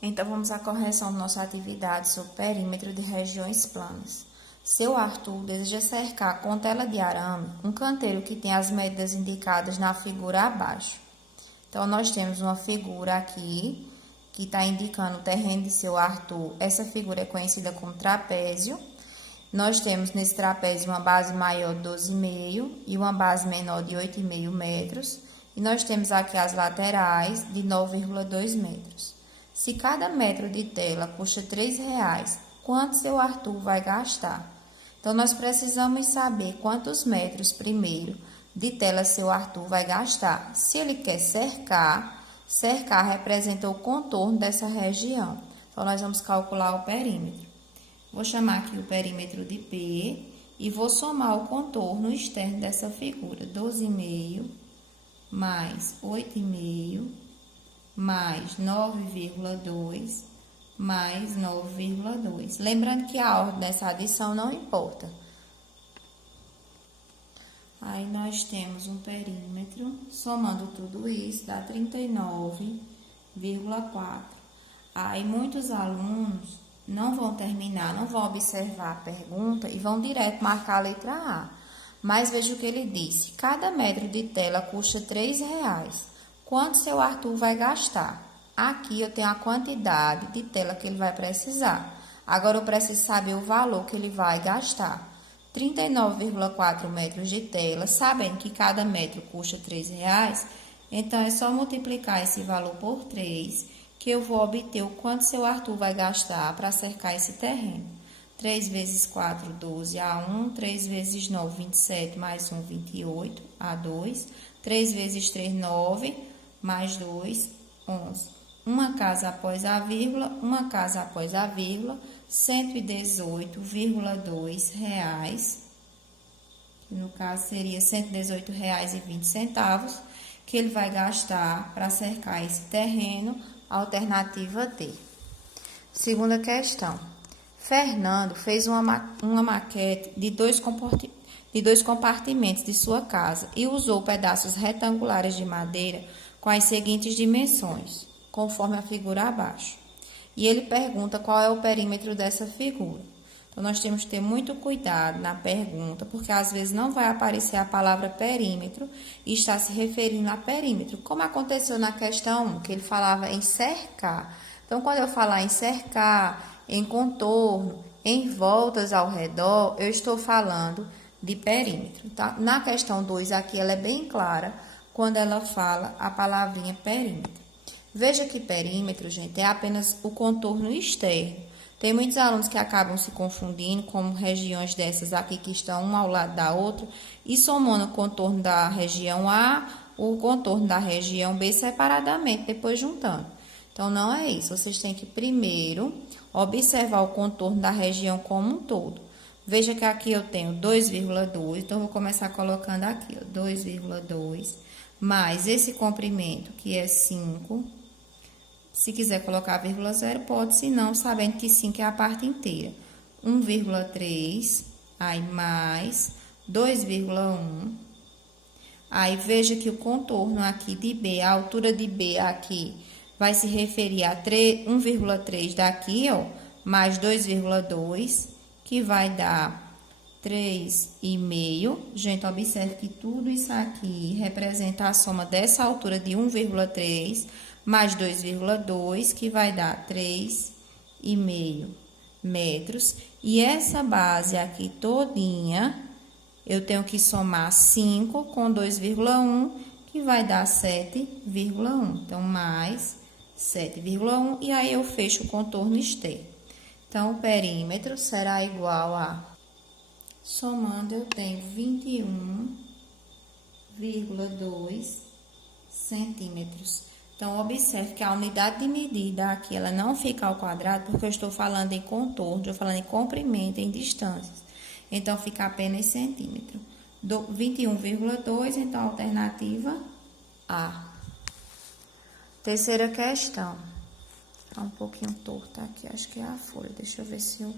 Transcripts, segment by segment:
Então, vamos à correção da nossa atividade sobre perímetro de regiões planas. Seu Arthur deseja cercar com tela de arame um canteiro que tem as medidas indicadas na figura abaixo. Então, nós temos uma figura aqui que está indicando o terreno de seu Arthur. Essa figura é conhecida como trapézio. Nós temos nesse trapézio uma base maior de 12,5 e uma base menor de 8,5 metros. E nós temos aqui as laterais de 9,2 metros. Se cada metro de tela custa R$3, quanto seu Arthur vai gastar? Então, nós precisamos saber quantos metros, primeiro, de tela seu Arthur vai gastar. Se ele quer cercar, cercar representa o contorno dessa região. Então, nós vamos calcular o perímetro. Vou chamar aqui o perímetro de P e vou somar o contorno externo dessa figura. 12,5 mais 8,5 mais 9,2 mais 9,2. Lembrando que a ordem dessa adição não importa. Aí, nós temos um perímetro, somando tudo isso, dá 39,4. Aí, muitos alunos não vão terminar, não vão observar a pergunta e vão direto marcar a letra A. Mas veja o que ele disse. Cada metro de tela custa R$3. Quanto seu Arthur vai gastar? Aqui eu tenho a quantidade de tela que ele vai precisar. Agora eu preciso saber o valor que ele vai gastar. 39,4 metros de tela, sabendo que cada metro custa R$3, então é só multiplicar esse valor por 3, que eu vou obter o quanto seu Arthur vai gastar para cercar esse terreno. 3 vezes 4, 12, A1, 3 vezes 9, 27, mais 1, 28, A2, 3 vezes 3, 9, mais 2, 11. Uma casa após a vírgula, uma casa após a vírgula, R$118,2, que no caso seria R$118,20, que ele vai gastar para cercar esse terreno, alternativa D. Segunda questão. Fernando fez uma maquete de dois compartimentos de sua casa e usou pedaços retangulares de madeira com as seguintes dimensões, conforme a figura abaixo. E ele pergunta qual é o perímetro dessa figura. Então, nós temos que ter muito cuidado na pergunta, porque às vezes não vai aparecer a palavra perímetro e está se referindo a perímetro, como aconteceu na questão 1, que ele falava em cercar. Então, quando eu falar em cercar, em contorno, em voltas ao redor, eu estou falando de perímetro, tá? Na questão 2, aqui ela é bem clara quando ela fala a palavrinha perímetro. Veja que perímetro, gente, é apenas o contorno externo. Tem muitos alunos que acabam se confundindo com regiões dessas aqui que estão uma ao lado da outra e somando o contorno da região A, o contorno da região B separadamente, depois juntando. Então, não é isso. Vocês têm que primeiro observar o contorno da região como um todo. Veja que aqui eu tenho 2,2, então, eu vou começar colocando aqui, ó, 2,2, mais esse comprimento, que é 5. Se quiser colocar vírgula 0, pode, se não, sabendo que 5 é a parte inteira. 1,3, aí mais 2,1. Aí, veja que o contorno aqui de B, a altura de B aqui, vai se referir a 1,3 daqui, ó, mais 2,2, que vai dar 3,5. Gente, observe que tudo isso aqui representa a soma dessa altura de 1,3 mais 2,2, que vai dar 3,5 metros. E essa base aqui todinha, eu tenho que somar 5 com 2,1, que vai dar 7,1. Então, mais 7,1, e aí eu fecho o contorno externo. Então, o perímetro será igual a, somando, eu tenho 21,2 centímetros. Então, observe que a unidade de medida aqui, ela não fica ao quadrado, porque eu estou falando em contorno, estou falando em comprimento, em distâncias. Então, fica apenas centímetro. 21,2, então, alternativa A. Terceira questão. Tá um pouquinho torta aqui, acho que é a folha. Deixa eu ver se eu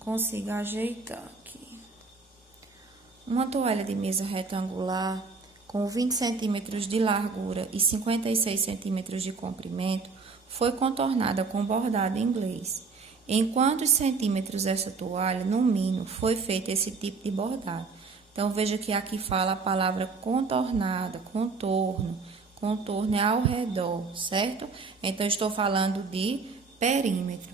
consigo ajeitar aqui. Uma toalha de mesa retangular com 20 centímetros de largura e 56 centímetros de comprimento foi contornada com bordado inglês. Em quantos centímetros essa toalha, no mínimo, foi feito esse tipo de bordado? Então, veja que aqui fala a palavra contornada, contorno. Contorno é ao redor, certo? Então, estou falando de perímetro.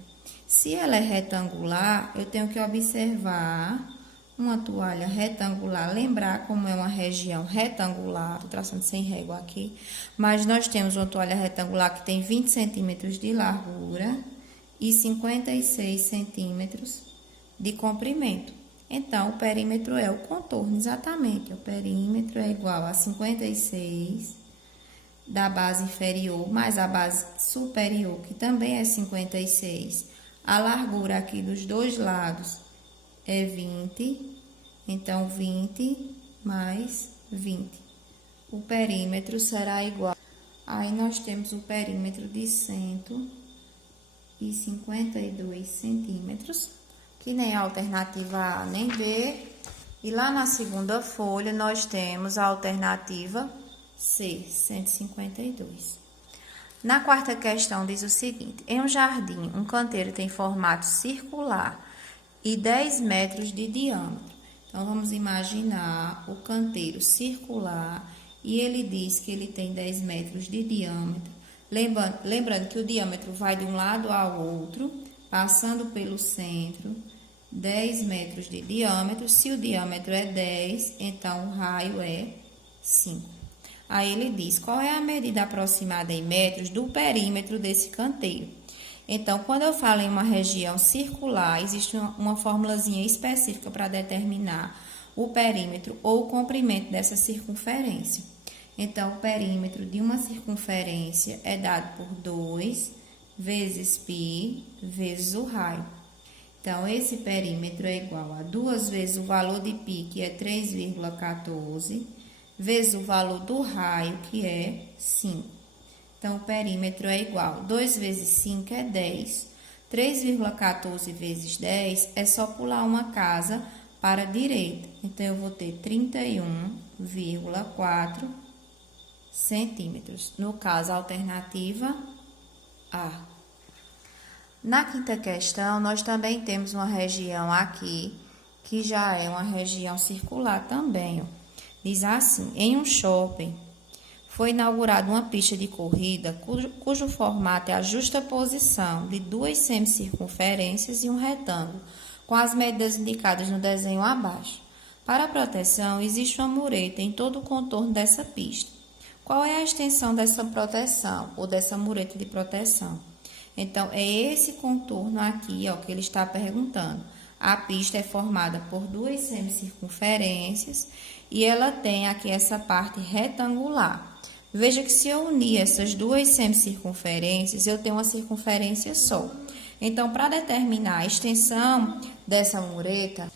Se ela é retangular, eu tenho que observar uma toalha retangular, lembrar como é uma região retangular, estou traçando sem régua aqui, mas nós temos uma toalha retangular que tem 20 centímetros de largura e 56 centímetros de comprimento. Então, o perímetro é o contorno, exatamente. O perímetro é igual a 56 da base inferior mais a base superior, que também é 56. A largura aqui dos dois lados é 20, então 20 mais 20. O perímetro será igual. Aí nós temos o perímetro de 152 centímetros, que nem a alternativa A nem B. E lá na segunda folha nós temos a alternativa C, 152. Na quarta questão diz o seguinte: em um jardim, um canteiro tem formato circular e 10 metros de diâmetro. Então, vamos imaginar o canteiro circular e ele diz que ele tem 10 metros de diâmetro. Lembrando que o diâmetro vai de um lado ao outro, passando pelo centro, 10 metros de diâmetro. Se o diâmetro é 10, então o raio é 5. Aí ele diz qual é a medida aproximada em metros do perímetro desse canteiro. Então, quando eu falo em uma região circular, existe uma formulazinha específica para determinar o perímetro ou o comprimento dessa circunferência. Então, o perímetro de uma circunferência é dado por 2 vezes π vezes o raio. Então, esse perímetro é igual a 2 vezes o valor de π, que é 3,14, vezes o valor do raio, que é 5. Então, o perímetro é igual, 2 vezes 5 é 10, 3,14 vezes 10 é só pular uma casa para a direita. Então, eu vou ter 31,4 centímetros. No caso, a alternativa A. Na quinta questão, nós também temos uma região aqui, que já é uma região circular também, ó. Diz assim: em um shopping foi inaugurada uma pista de corrida cujo formato é a justaposição de 2 semicircunferências e um retângulo, com as medidas indicadas no desenho abaixo. Para a proteção, existe uma mureta em todo o contorno dessa pista. Qual é a extensão dessa proteção, ou dessa mureta de proteção? Então, é esse contorno aqui, ó, que ele está perguntando. A pista é formada por 2 semicircunferências e ela tem aqui essa parte retangular. Veja que se eu unir essas 2 semicircunferências, eu tenho uma circunferência só. Então, para determinar a extensão dessa mureta,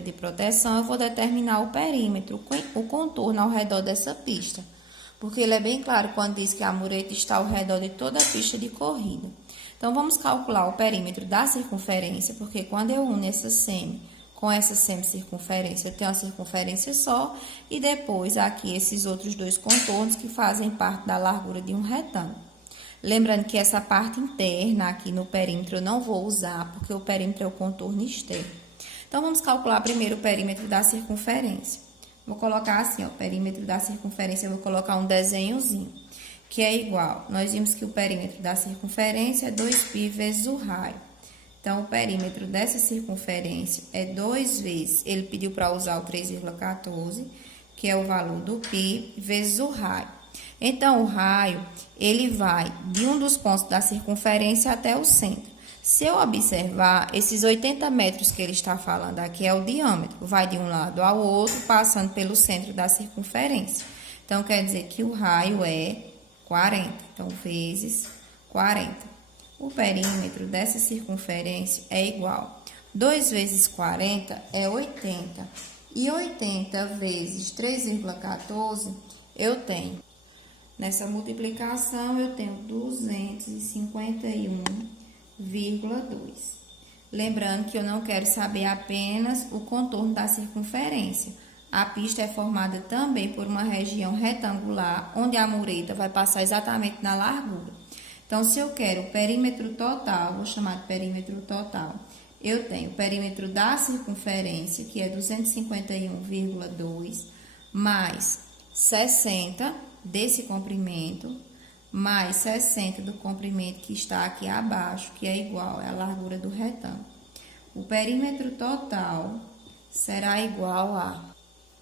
de proteção, eu vou determinar o perímetro, o contorno ao redor dessa pista. Porque ele é bem claro quando diz que a mureta está ao redor de toda a pista de corrida. Então, vamos calcular o perímetro da circunferência, porque quando eu uno essa semi com essa semicircunferência, eu tenho uma circunferência só, e depois aqui esses outros 2 contornos que fazem parte da largura de um retângulo. Lembrando que essa parte interna aqui no perímetro eu não vou usar, porque o perímetro é o contorno externo. Então, vamos calcular primeiro o perímetro da circunferência. Vou colocar assim, ó, o perímetro da circunferência, eu vou colocar um desenhozinho, que é igual. Nós vimos que o perímetro da circunferência é 2π vezes o raio. Então, o perímetro dessa circunferência é 2 vezes, ele pediu para usar o 3,14, que é o valor do π, vezes o raio. Então, o raio, ele vai de um dos pontos da circunferência até o centro. Se eu observar, esses 80 metros que ele está falando aqui é o diâmetro, vai de um lado ao outro, passando pelo centro da circunferência. Então, quer dizer que o raio é 40, então, vezes 40. O perímetro dessa circunferência é igual. 2 vezes 40 é 80. E 80 vezes 3,14 eu tenho. Nessa multiplicação, eu tenho 251,2. Lembrando que eu não quero saber apenas o contorno da circunferência, A pista é formada também por uma região retangular, onde a mureta vai passar exatamente na largura. Então, se eu quero o perímetro total, vou chamar de perímetro total, eu tenho o perímetro da circunferência, que é 251,2, mais 60 desse comprimento, mais 60 do comprimento que está aqui abaixo, que é igual à largura do retângulo. O perímetro total será igual a,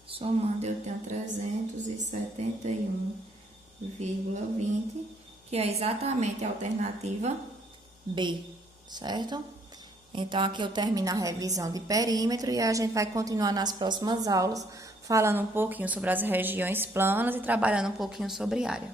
somando eu tenho 371,20, que é exatamente a alternativa B, certo? Então, aqui eu termino a revisão de perímetro e a gente vai continuar nas próximas aulas falando um pouquinho sobre as regiões planas e trabalhando um pouquinho sobre área.